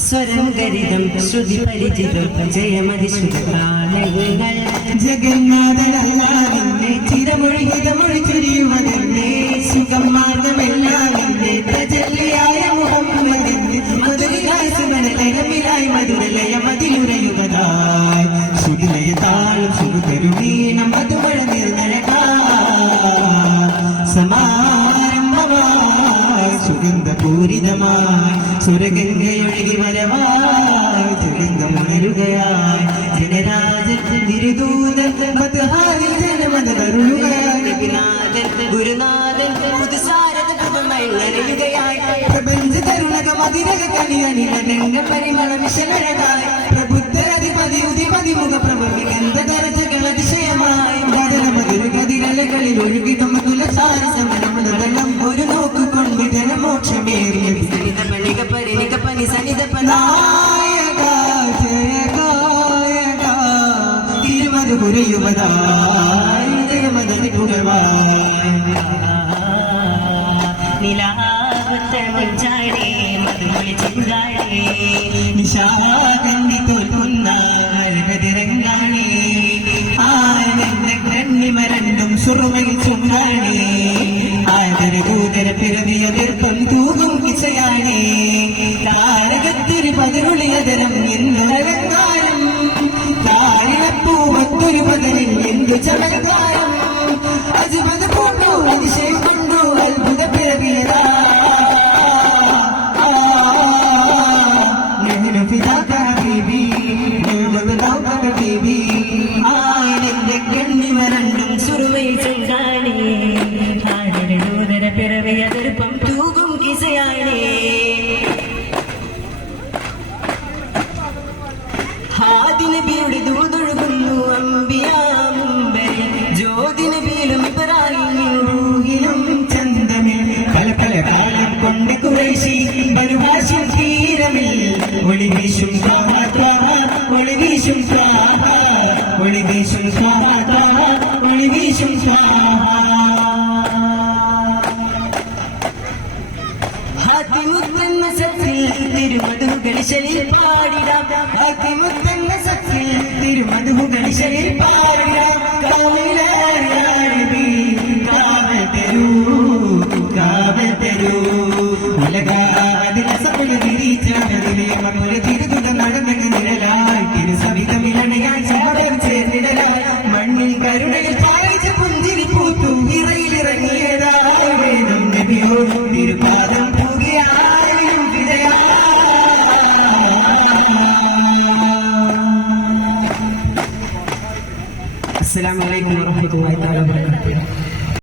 സ്വരം ഗരിതം ശ്രുതി പരിചിതം ജയമതിശുദ്ധങ്ങൾ ജഗന്നാഥനല്ലാതെ ചിരമൊഴിഹിതമൊഴി ചൊരിയുവതന്നെ സുഖം മാർഗമെല്ലാതെ പ്രജല്യായ മുഹമ്മദിന്റെ മധുരയായ സുഗണലയമിലായി മധുരലയ മതിലുരയുകതായി സുഖിലയ താളം സുഖരുവീണ മധുമഴ നിർനഴകാ സമാരംഭമായി സുഗന്ധപൂരിതമായി സുരഗംഗയൊഴുകി വരവായി തുരങ്കമുണരുകയായി ജനരാജൻ തിരുദൂതൻ മധുഹാരി ജനമതരുളുകയായി ഗുരുനാഥൻ പുതുസാരത കൃപമയുകയായി പ്രപഞ്ച തരുണക മതിരക കണിയണിലനംഗ പരിമള വിശലഴകായി പ്രബുദ്ധരധിപതി ഉതിപതി മുഖ പ്രഭവികന്ത ദരജകൾ അതിശയമായി മധുരഗതിരലകളിൽ ഒഴുകിടും തുലസാരസമനമുതലം ഒരു നോക്കുകൊണ്ട് ജനമോക്ഷമേറിയ പരിണിക പരിണിക പനി സനിത പനായക ജയകായക തിരുമധു കുരയുവതായി ജയമതി പുരവായി നിലാവത്തെ മഞ്ചാടേ മധുമൊഴി ചിന്താടേ നിശാകന്നി തോൽക്കുന്ന അഴകതിരങ്ങാണേ ആനന്ദ കണ്ണിമരണ്ടും സുറുമയിൽ ചുണ്ടാണേ ആദര ദൂതര പിറവിയതിർപ്പം തൂകും കിസയാണേ താരകത്തിരി പതിരുളിയതരം എന്നഴകാരം താരിണപ്പൂവത്തൊരു പകലിൽ എന്തു ചമൽക്കാരം അജിപത കൊണ്ടു അതിശയം കൊണ്ടു അത്ഭുത പിറവിയതാ ആയിരന്റെ കണ്ണിമരണ്ടും സുറുമയിൽ ചെങ്കാണേ ആദരദൂതര പിറവിയതിർപ്പം തൂകും കിസയാണേ ഹാദിനബിയുടെ ദൂതൊഴുകുന്നു അമ്പിയാമുമ്പരിൽ ജ്യോതിനബിയിലും ഇബ്രാഹിമിലും ചന്തമിൽ പല പല കാലം കൊണ്ട് കുറേശി ബനുവാശിൽ തീരമിൽ ഒളിവീശും ഒളിവീശും ഒളിവീശും ഒളിവീശും ഹാത്തിമുത്തെന്ന സത്തിൽ തിരുമധുകളിശലിൽ പാടിടാം ഹാത്തിമുത്തെന്ന സത്തിൽ തിരുമധുകളിശലിൽ പാടിടാം കാവലാരി കാവൽ തരൂ കാവൽ തരൂ ഉലകാതിലസപ്പുല തിരിച്ചതിലെ മണ്ണുല തിരുതുക നടന്നങ്ങ് നിഴലായി തിരുസവിധമിലണയായി സാധനം ചേർന്നിടലായി മണ്ണിൽ കരുണയിൽ പാലിച്ച പുഞ്ചിരി പൂത്തു ഇറയിലിറങ്ങിയതായി വേണം നബിയോ തിരുപാദം തൂകിയായും വിജയ അസ്സലാമു അലൈക്കും വറഹ്മത്തുള്ളാഹി വബറകാതുഹു